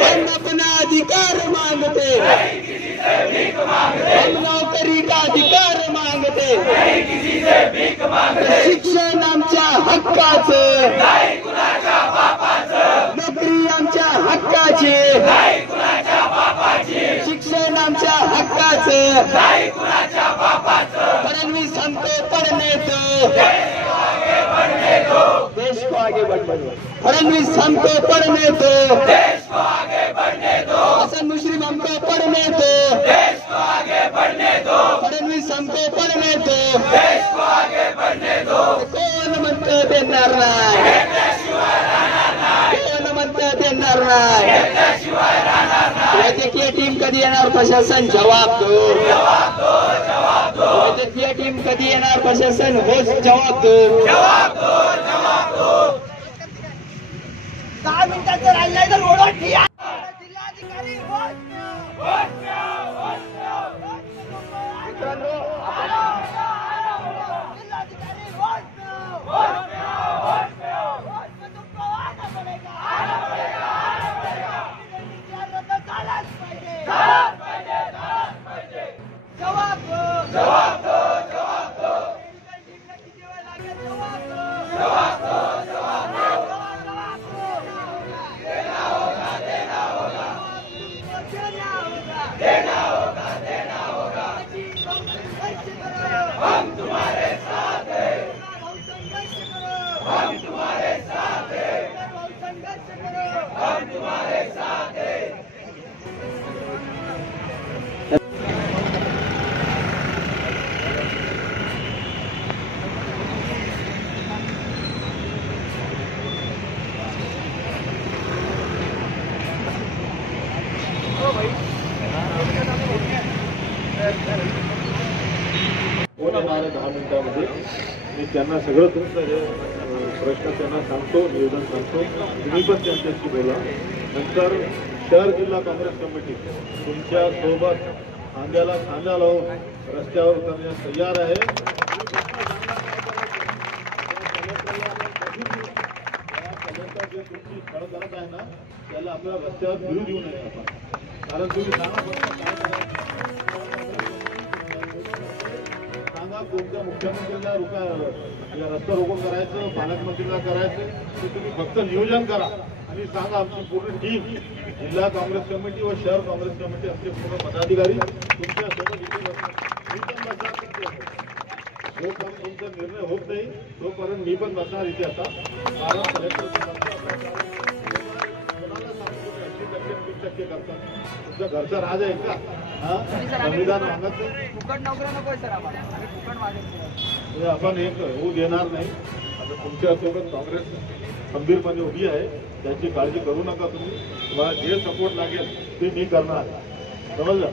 हम अपना अधिकार मांगते, हम नौकरी का अधिकार मागते, शिक्षण आमच्या हक्काचं, नोकरी आमच्या हक्काची, शिक्षण आमच्या हक्काचं, फडणवीस हमको पढ़ने दो, देश को आगे बढ़ने दो, फडणवीस हमको पढ़ने दो, हसन मुश्रीफ हमको पढ़ने दो, फडणवीस हमको पढ़ने दो, कोण म्हणतं देणार नाही, कोण म्हणतं देणार नाही, वैद्यकीय टीम कधी येणार प्रशासन जवाब दो, वैद्यकीय टीम कधी येणार प्रशासन हो जवाब दो, 10 मिनिटाचं राहिलंय तर रोडवर ठिया जिल्हाधिकारी येणाऱ्या 10 मिनिटांमध्ये मी त्यांना सगळं तुमचं प्रश्न त्यांना सांगतो, निवेदन सांगतो, तुम्ही पण त्यांच्याशी बोला. नंतर शहर जिल्हा काँग्रेस कमिटी तुमच्या सोबत खांद्याला खांदा लावून रस्त्यावर करण्यास तयार आहे. जे तुमची छळ करत आहे ना त्याला आपल्याला रस्त्यावर फिरू देऊ नये आपण, कारण तुम्ही सांगा कोणत्या मुख्यमंत्र्यांना रस्ता रोको करायचं, पालकमंत्रीला करायचं ते तुम्ही फक्त नियोजन करा आणि सांगा. आमची पूर्ण टीम जिल्हा काँग्रेस कमिटी व शहर काँग्रेस कमिटी आमचे पूर्ण पदाधिकारी तुमच्या सोबत इथे जोपर्यंत तुमचा निर्णय होत नाही तोपर्यंत मी पण बसणार इथे आता. कारण कलेक्टर करतात तुमचा घरचा राज आहे का? संविधान मागत नाही, आपण एक होऊ देणार नाही. आता तुमच्यासोबत काँग्रेस खंबीरपणे उभी आहे, त्याची काळजी करू नका तुम्ही. तुम्हाला जे सपोर्ट लागेल ते मी करणार, समजलं.